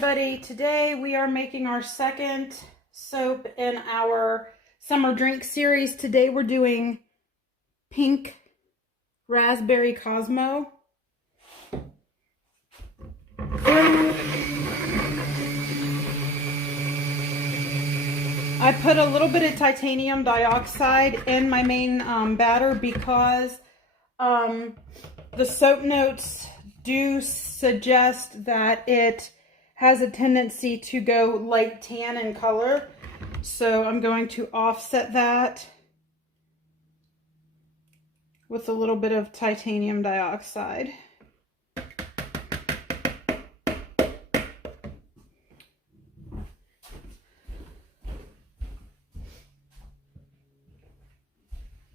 everybody. Today we are making our second soap in our summer drink series. Today we're doing pink raspberry Cosmo. I put a little bit of titanium dioxide in my main batter because the soap notes do suggest that it has a tendency to go light tan in color. So I'm going to offset that with a little bit of titanium dioxide.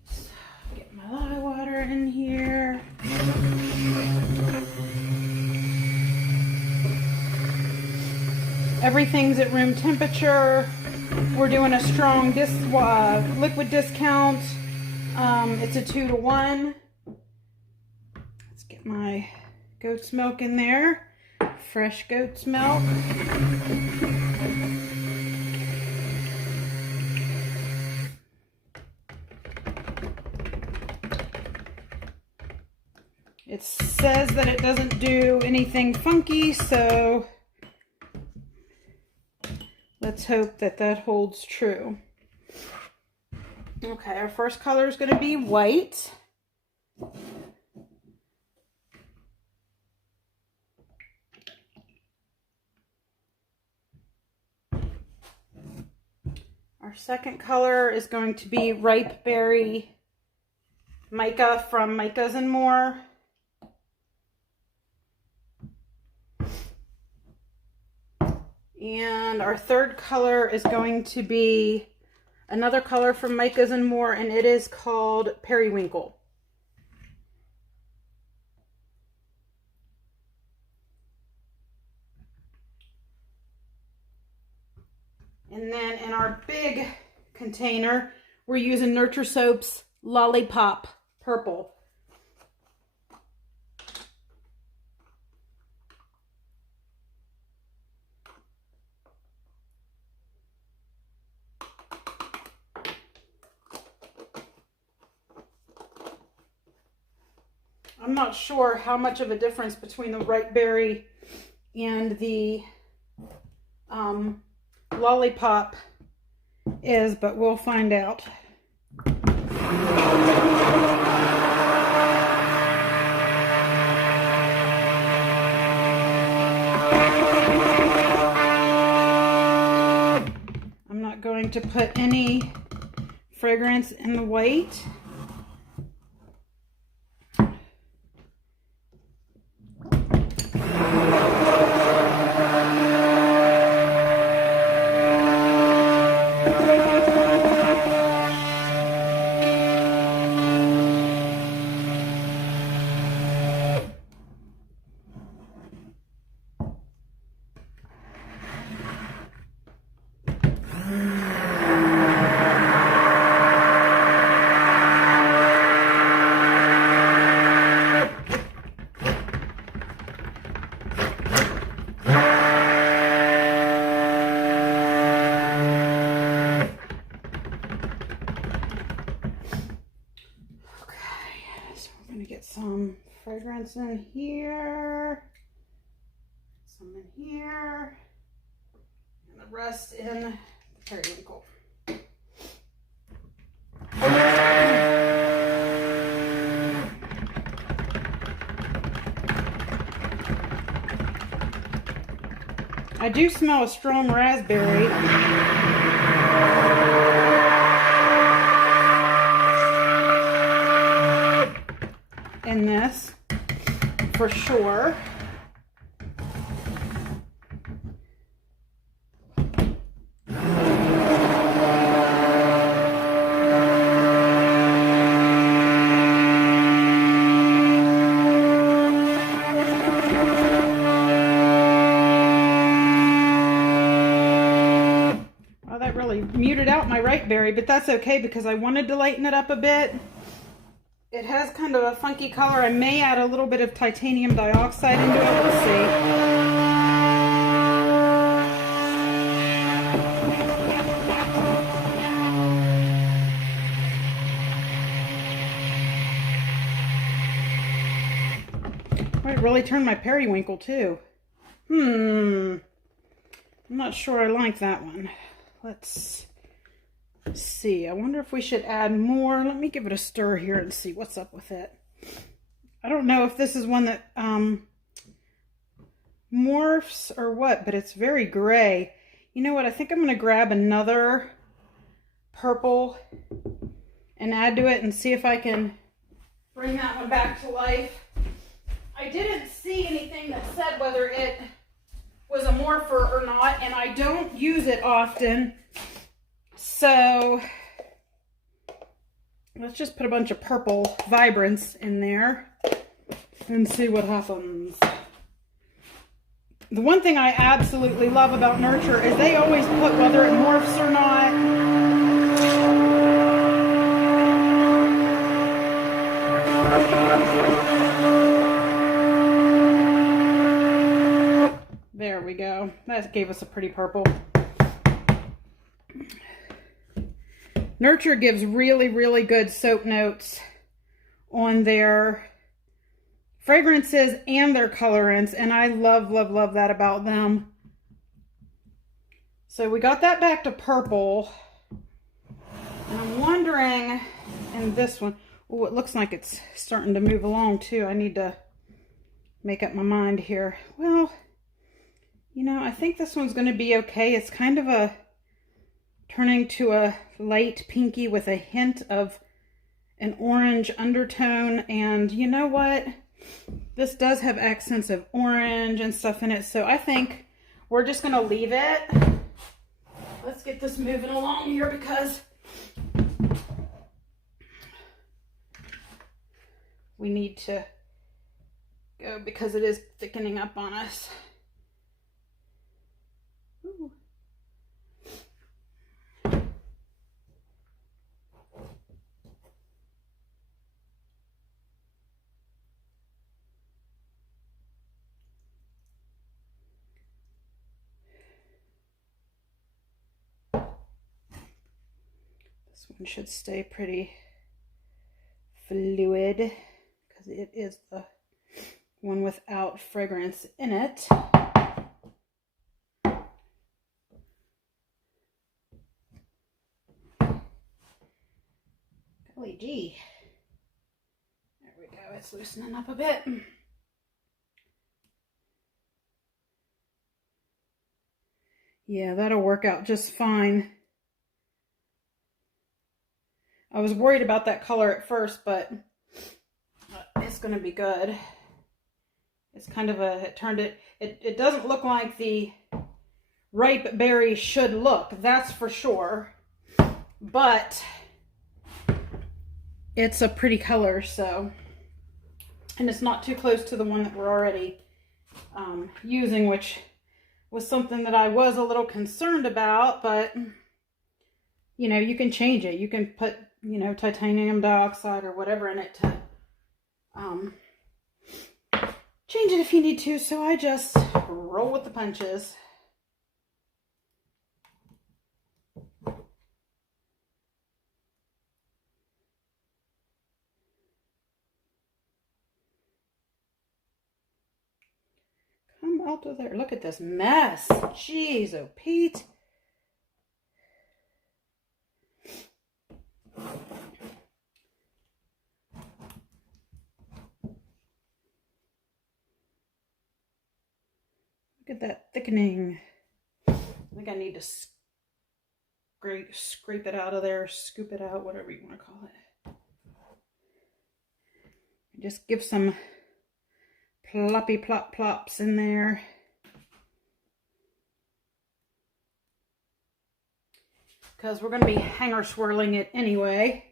So get my lye water in here. Everything's at room temperature. We're doing a strong liquid discount. It's a 2-to-1. Let's get my goat's milk in there. Fresh goat's milk. It says that it doesn't do anything funky, so let's hope that that holds true. Okay, our first color is going to be white. Our second color is going to be ripe berry mica from Micas and More. And our third color is going to be another color from Micas and More, and it is called Periwinkle. And then in our big container, we're using Nurture Soap's Lollipop Purple. I'm not sure how much of a difference between the ripe berry and the lollipop is, but we'll find out. I'm not going to put any fragrance in the white. Some fragrance in here, some in here, and the rest in the periwinkle. I do smell a strong raspberry. In this, for sure. Well, that really muted out my ripe berry, but that's okay because I wanted to lighten it up a bit. It has kind of a funky color. I may add a little bit of titanium dioxide into it. We'll see. Might really turn my periwinkle too. I'm not sure I like that one. Let's see. I wonder if we should add more. Let me give it a stir here and see what's up with it. I don't know if this is one that morphs or what, but it's very gray. You know what? I think I'm going to grab another purple and add to it and see if I can bring that one back to life. I didn't see anything that said whether it was a morpher or not, and I don't use it often. So let's just put a bunch of purple vibrance in there and see what happens. The one thing I absolutely love about Nurture is they always put whether it morphs or not. There we go. That gave us a pretty purple. Nurture gives really, really good soap notes on their fragrances and their colorants, and I love, love, love that about them. So we got that back to purple, and I'm wondering in this one, oh, it looks like it's starting to move along too. I need to make up my mind here. Well, you know, I think this one's going to be okay. It's kind of a turning to a light pinky with a hint of an orange undertone, and you know what? This does have accents of orange and stuff in it, so I think we're just going to leave it. Let's get this moving along here because we need to go because it is thickening up on us. Ooh. This one should stay pretty fluid because it is the one without fragrance in it. Golly gee. There we go. It's loosening up a bit. Yeah, that'll work out just fine. I was worried about that color at first, but it's going to be good. It's kind of a, it doesn't look like the ripe berry should look, that's for sure. But it's a pretty color, so, and it's not too close to the one that we're already using, which was something that I was a little concerned about, but you know, you can change it. You can put, you know, titanium dioxide or whatever in it to change it if you need to. So I just roll with the punches. Come out of there. Look at this mess. Jeez, oh Pete. Look at that thickening. I think I need to scrape it out of there, scoop it out, whatever you want to call it. Just give some ploppy plop plops in there. Because we're going to be hanger swirling it anyway.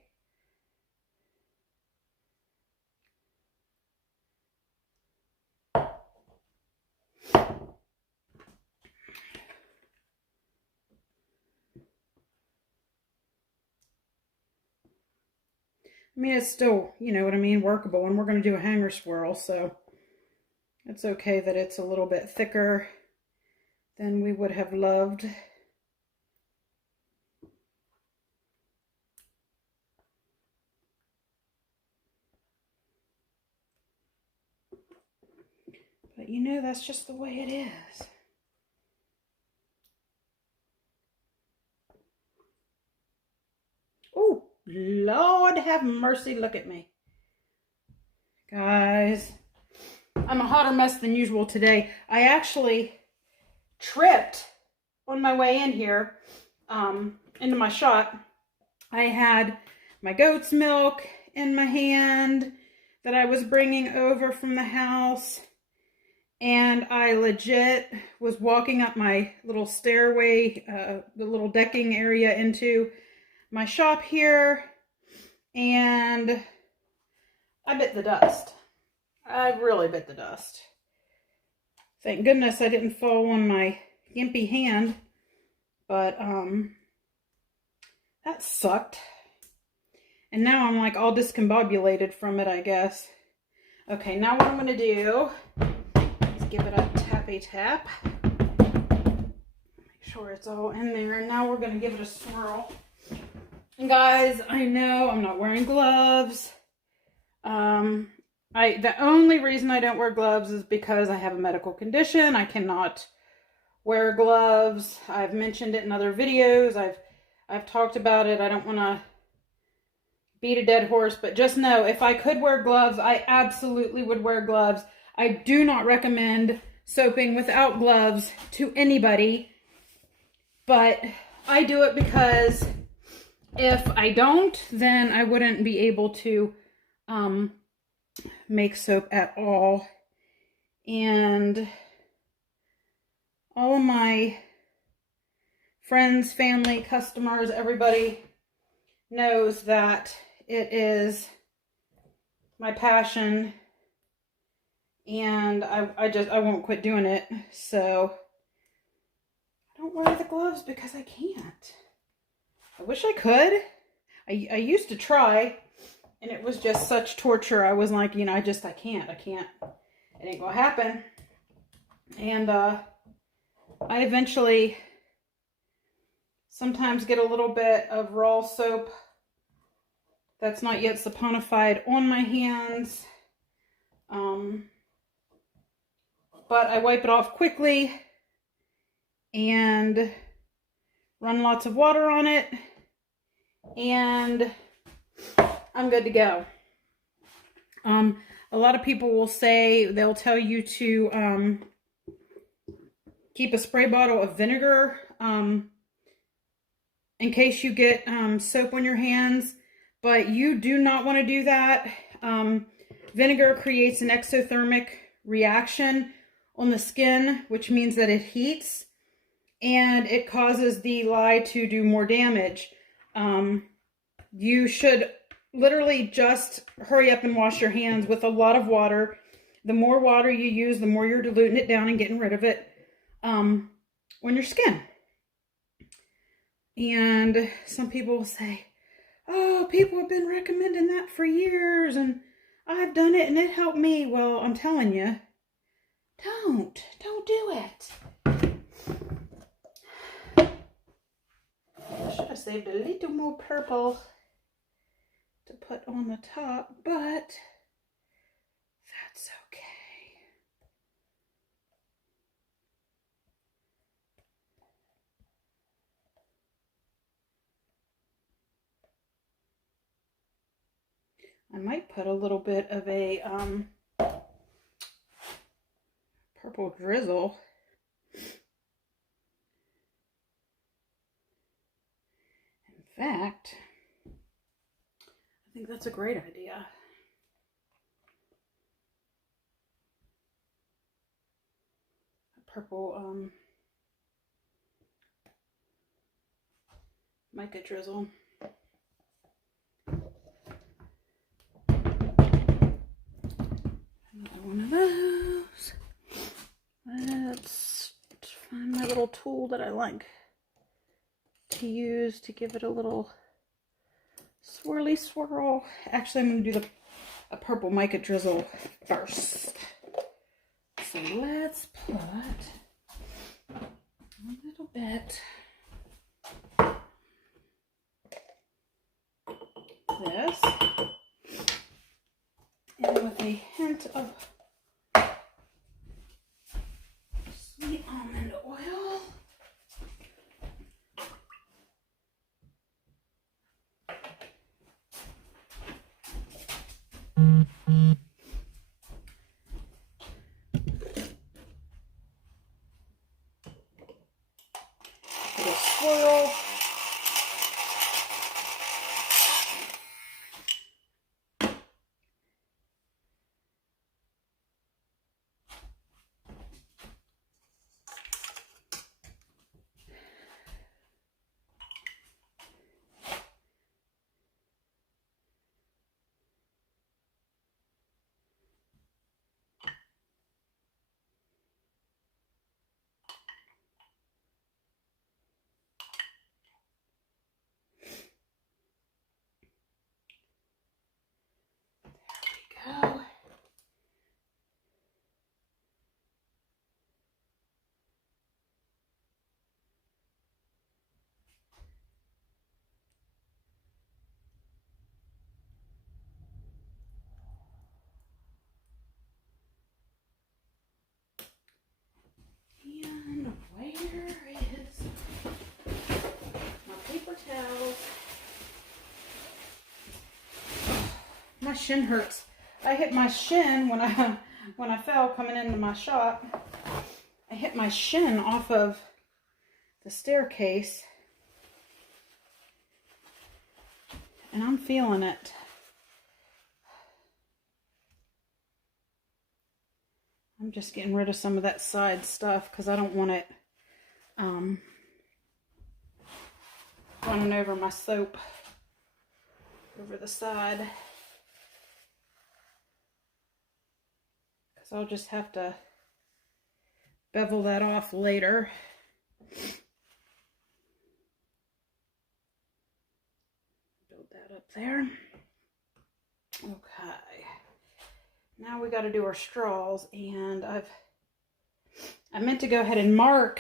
I mean, it's still, you know what I mean, workable, and we're going to do a hanger swirl, so it's okay that it's a little bit thicker than we would have loved. But you know, that's just the way it is. Oh, Lord have mercy, look at me. Guys, I'm a hotter mess than usual today. I actually tripped on my way in here into my shop. I had my goat's milk in my hand that I was bringing over from the house, and I legit was walking up my little stairway, the little decking area into my shop here, and I bit the dust. I really bit the dust. Thank goodness I didn't fall on my gimpy hand, but that sucked. And now I'm like all discombobulated from it, I guess. Okay, now what I'm gonna do is give it a tappy tap. Make sure it's all in there. And now we're gonna give it a swirl. And guys, I know I'm not wearing gloves. The only reason I don't wear gloves is because I have a medical condition. I cannot wear gloves. I've mentioned it in other videos. I've talked about it. I don't want to beat a dead horse, but just know if I could wear gloves, I absolutely would wear gloves. I do not recommend soaping without gloves to anybody, but I do it because if I don't, then I wouldn't be able to make soap at all. And all of my friends, family, customers, everybody knows that it is my passion, and I won't quit doing it. So I don't wear the gloves because I can't. I wish I could. I used to try, and it was just such torture. I was like, you know, I can't. It ain't gonna happen. And I eventually sometimes get a little bit of raw soap that's not yet saponified on my hands. But I wipe it off quickly and run lots of water on it, and I'm good to go. A lot of people will say, they'll tell you to keep a spray bottle of vinegar in case you get soap on your hands, but you do not want to do that. Vinegar creates an exothermic reaction on the skin, which means that it heats, and it causes the lye to do more damage. You should literally just hurry up and wash your hands with a lot of water. The more water you use, the more you're diluting it down and getting rid of it on your skin. And some people will say, oh, people have been recommending that for years, and I've done it and it helped me. Well, I'm telling you, don't do it. I should have saved a little more purple to put on the top, but that's okay. I might put a little bit of a purple drizzle. In fact, I think that's a great idea. A purple mica drizzle. Another one of those. Let's find my little tool that I like to use to give it a little swirly swirl. Actually, I'm going to do a purple mica drizzle first. So let's put a little bit this, and with a hint of It'll swirl. Go. And where is my paper towels? My shin hurts. I hit my shin when I fell coming into my shop. I hit my shin off of the staircase, and I'm feeling it. I'm just getting rid of some of that side stuff because I don't want it running over my soap over the side. Because I'll just have to bevel that off later. Build that up there. Okay. Now we got to do our straws, and I meant to go ahead and mark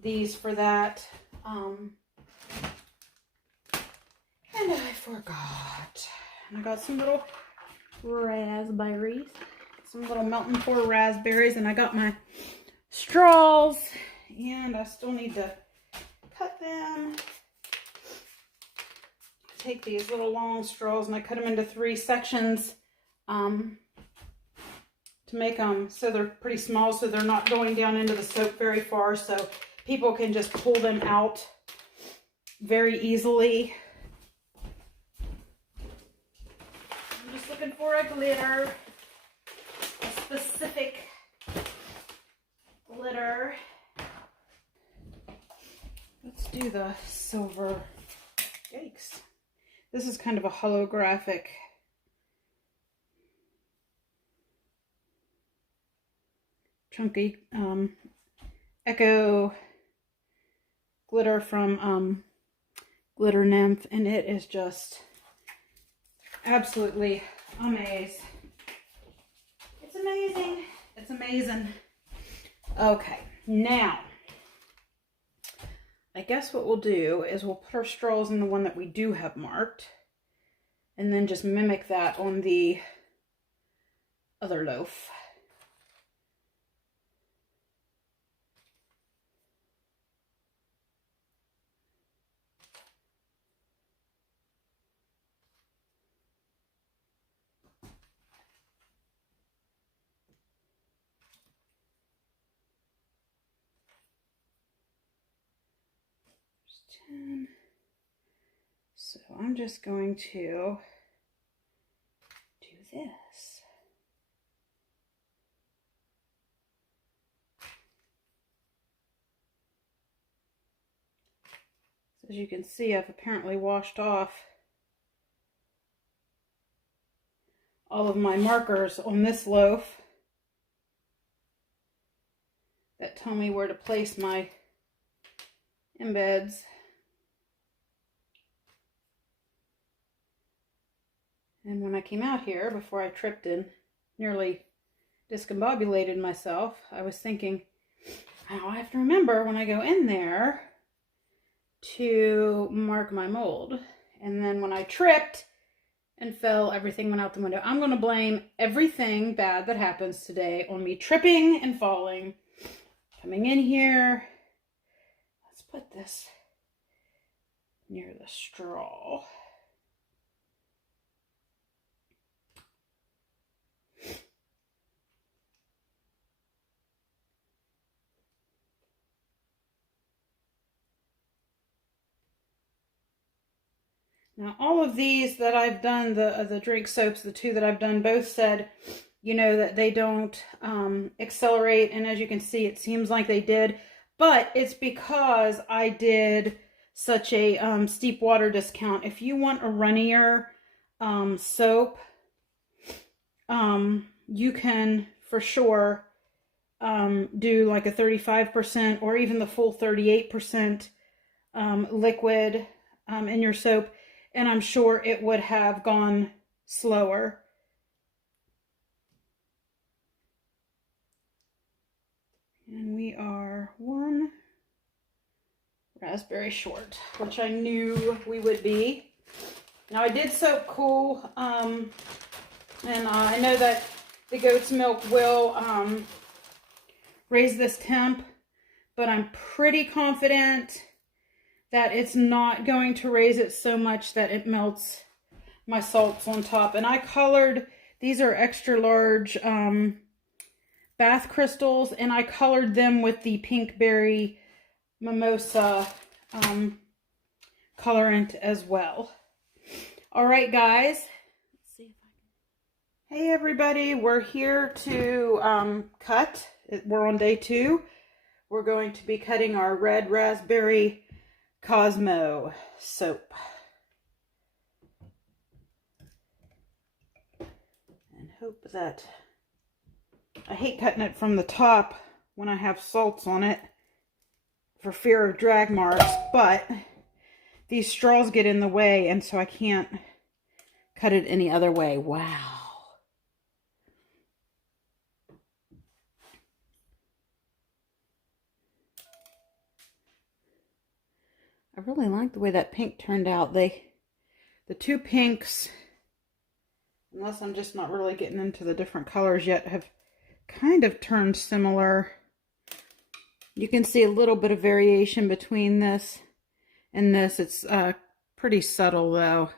these for that, and I forgot. And I got some little raspberries, some little melting pour raspberries, and I got my straws, and I still need to cut them. Take these little long straws and I cut them into 3 sections to make them so they're pretty small, so they're not going down into the soap very far, so people can just pull them out very easily. I'm just looking for a glitter, a specific glitter. Let's do the silver. Yikes. This is kind of a holographic chunky Echo glitter from Glitter Nymph, and it is just absolutely amazing. It's amazing. It's amazing. Okay, now I guess what we'll do is we'll put our straws in the one that we do have marked, and then just mimic that on the other loaf. There's 10. So I'm just going to do this. As you can see, I've apparently washed off all of my markers on this loaf that tell me where to place my embeds. And when I came out here, before I tripped and nearly discombobulated myself, I was thinking, oh, I have to remember when I go in there to mark my mold. And then when I tripped and fell, everything went out the window. I'm going to blame everything bad that happens today on me tripping and falling. Coming in here, let's put this near the straw. Now, all of these that I've done, the drink soaps, the two that I've done, both said, you know, that they don't accelerate. And as you can see, it seems like they did. But it's because I did such a steep water discount. If you want a runnier soap, you can for sure do like a 35% or even the full 38% liquid in your soap. And I'm sure it would have gone slower. And we are one raspberry short, which I knew we would be. Now I did soap cool, and I know that the goat's milk will raise this temp, but I'm pretty confident that it's not going to raise it so much that it melts my salts on top. And I colored, these are extra large bath crystals, and I colored them with the pink berry mimosa colorant as well. All right, guys. Let's see if I can... Hey, everybody. We're here to cut. We're on day 2. We're going to be cutting our red raspberry Cosmo soap. And hope that... I hate cutting it from the top when I have salts on it for fear of drag marks, but these straws get in the way, and so I can't cut it any other way. Wow. I really like the way that pink turned out. The two pinks, unless I'm just not really getting into the different colors yet, have kind of turned similar. You can see a little bit of variation between this and this. It's pretty subtle though,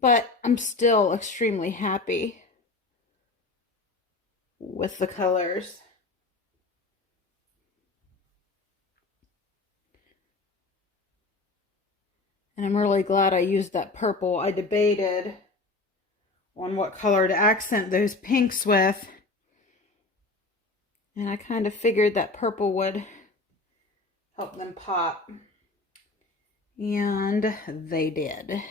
but I'm still extremely happy with the colors. And I'm really glad I used that purple. I debated on what color to accent those pinks with, and I kind of figured that purple would help them pop. And they did.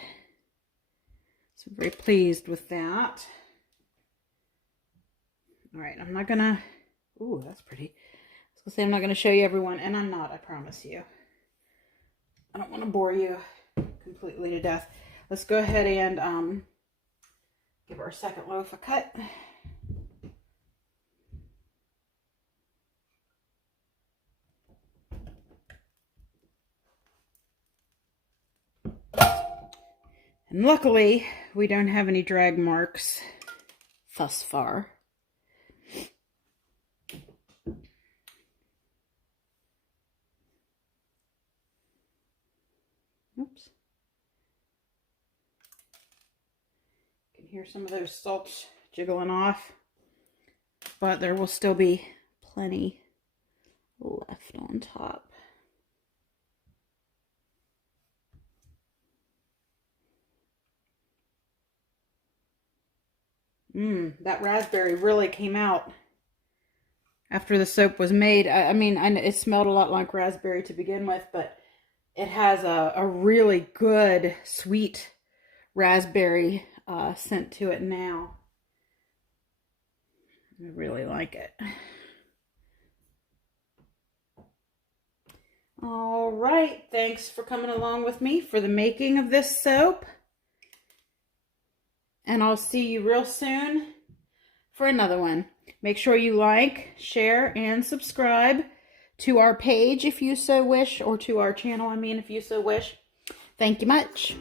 So I'm very pleased with that. All right, I'm not gonna... Ooh, that's pretty. I was gonna say I'm not gonna show you everyone, and I'm not, I promise you. I don't want to bore you completely to death. Let's go ahead and give our second loaf a cut. And luckily, we don't have any drag marks thus far. Oops. You can hear some of those salts jiggling off, but there will still be plenty left on top. That raspberry really came out after the soap was made. I mean, it smelled a lot like raspberry to begin with, but it has a really good sweet raspberry scent to it now. I really like it. All right, thanks for coming along with me for the making of this soap. And I'll see you real soon for another one. Make sure you like, share, and subscribe to our page if you so wish, or to our channel, I mean, if you so wish. Thank you much.